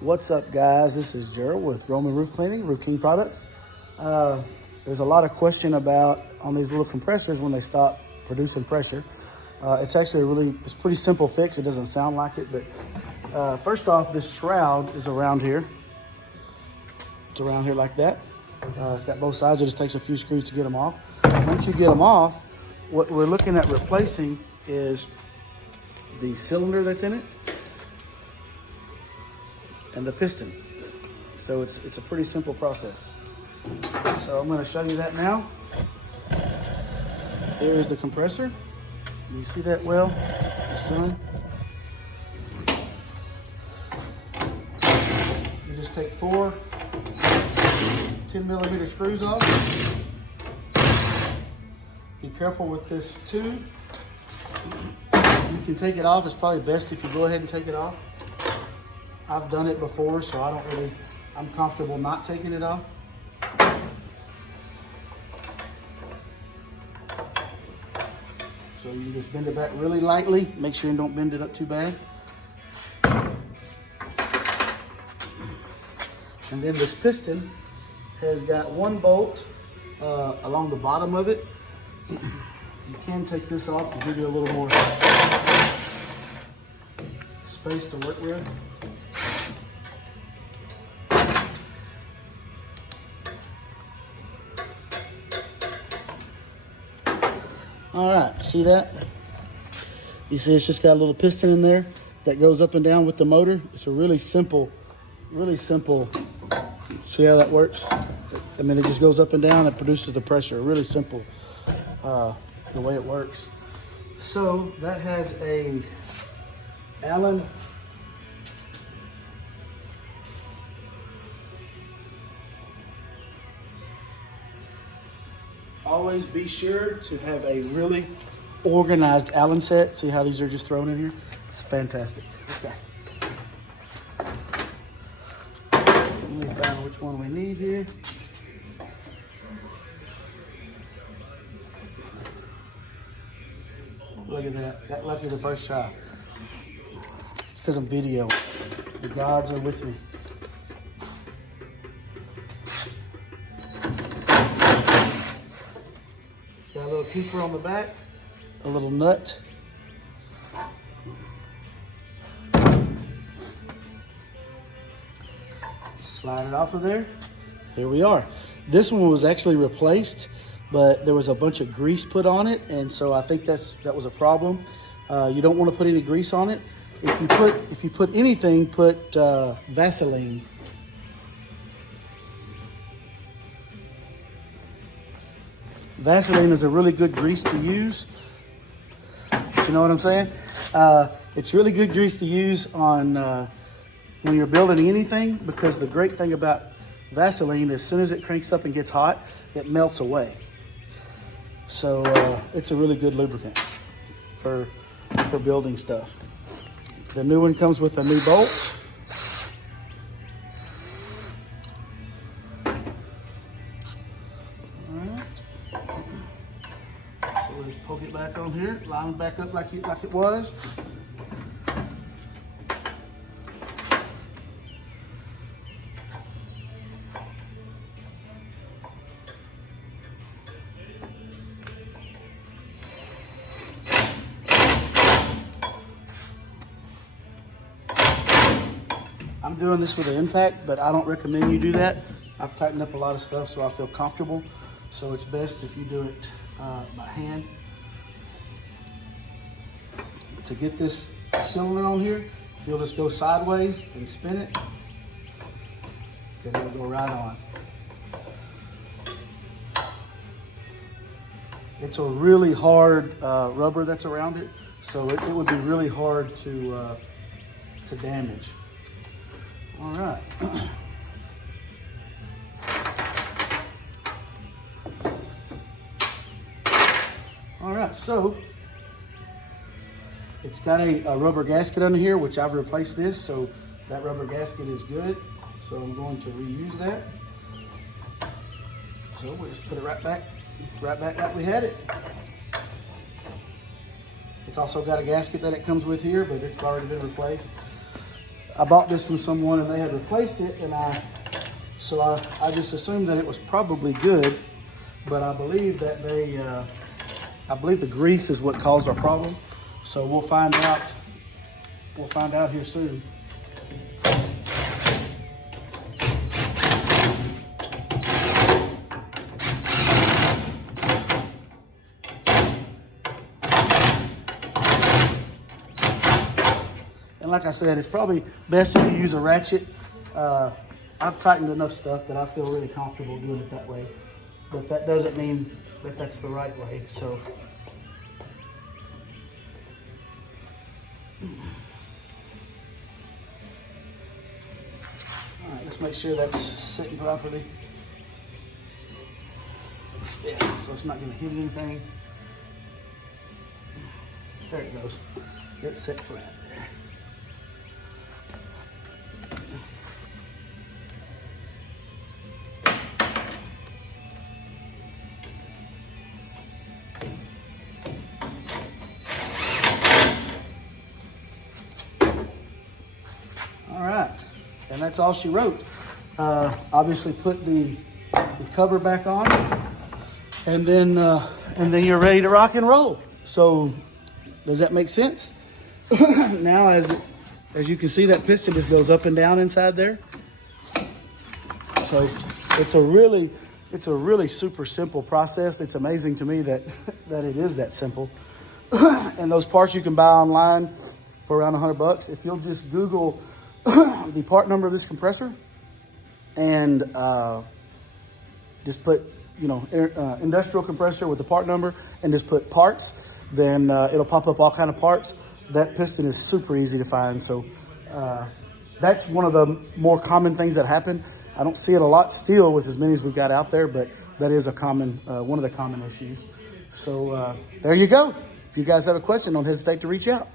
What's up, guys? This is Gerald with Roman Roof Cleaning, Roof King Products. There's a lot of question about on these little compressors when they stop producing pressure. It's actually it's pretty simple fix. It doesn't sound like it, but first off, this shroud is around here. It's around here like that. It's got both sides. It just takes a few screws to get them off. Once you get them off, what we're looking at replacing is the cylinder that's in it and the piston. So it's a pretty simple process. So I'm going to show you that now. Here's the compressor. Can you see that well, the sun? You just take 4 10mm screws off. Be careful with this tube. You can take it off. It's probably best if you go ahead and take it off. I've done it before, so I'm comfortable not taking it off. So you can just bend it back really lightly. Make sure you don't bend it up too bad. And then this piston has got 1 bolt along the bottom of it. You can take this off to give you a little more space to work with. All right, see that? You see it's just got a little piston in there that goes up and down with the motor. It's a really simple, see how that works? I mean, it just goes up and down, it produces the pressure. Really simple, the way it works. So that has a Allen always be sure to have a really organized Allen set. See how these are just thrown in here? It's fantastic. Okay. Let me find which one we need here. Look at that. Got lucky the first shot. It's because I'm videoing. The gods are with me. Got a little keeper on the back, a little nut. Slide it off of there. Here we are. This one was actually replaced, but there was a bunch of grease put on it, and so I think that was a problem. You don't want to put any grease on it. If you put anything, put Vaseline. Vaseline is a really good grease to use. You know what I'm saying? It's really good grease to use on when you're building anything, because the great thing about Vaseline, as soon as it cranks up and gets hot, it melts away. So it's a really good lubricant for building stuff. The new one comes with a new bolt. We'll just poke it back on here, line it back up like it was. I'm doing this with an impact, but I don't recommend you do that. I've tightened up a lot of stuff, so I feel comfortable. So it's best if you do it by hand. To get this cylinder on here, if you'll just go sideways and spin it, then it'll go right on. It's a really hard rubber that's around it, so it would be really hard to damage. All right. All right, so it's got a rubber gasket under here, which I've replaced this, so that rubber gasket is good. So I'm going to reuse that. So we'll just put it right back like we had it. It's also got a gasket that it comes with here, but it's already been replaced. I bought this from someone and they had replaced it, and I just assumed that it was probably good, but I believe that I believe the grease is what caused our problem. So we'll find out. We'll find out here soon. And like I said, it's probably best if you use a ratchet. I've tightened enough stuff that I feel really comfortable doing it that way. But that doesn't mean that that's the right way. So. All right, let's make sure that's sitting properly. Yeah, so it's not going to hit anything. There it goes. It's set flat there. All right, and that's all she wrote. Obviously put the cover back on, and then you're ready to rock and roll. So does that make sense? Now as you can see, that piston just goes up and down inside there. So it's a really super simple process. It's amazing to me that it is that simple. And those parts you can buy online for around $100. If you'll just Google the part number of this compressor and just put, industrial compressor with the part number and just put parts, then it'll pop up all kind of parts. That piston is super easy to find. So that's one of the more common things that happen. I don't see it a lot still with as many as we've got out there, but that is a common, one of the common issues. So there you go. If you guys have a question, don't hesitate to reach out.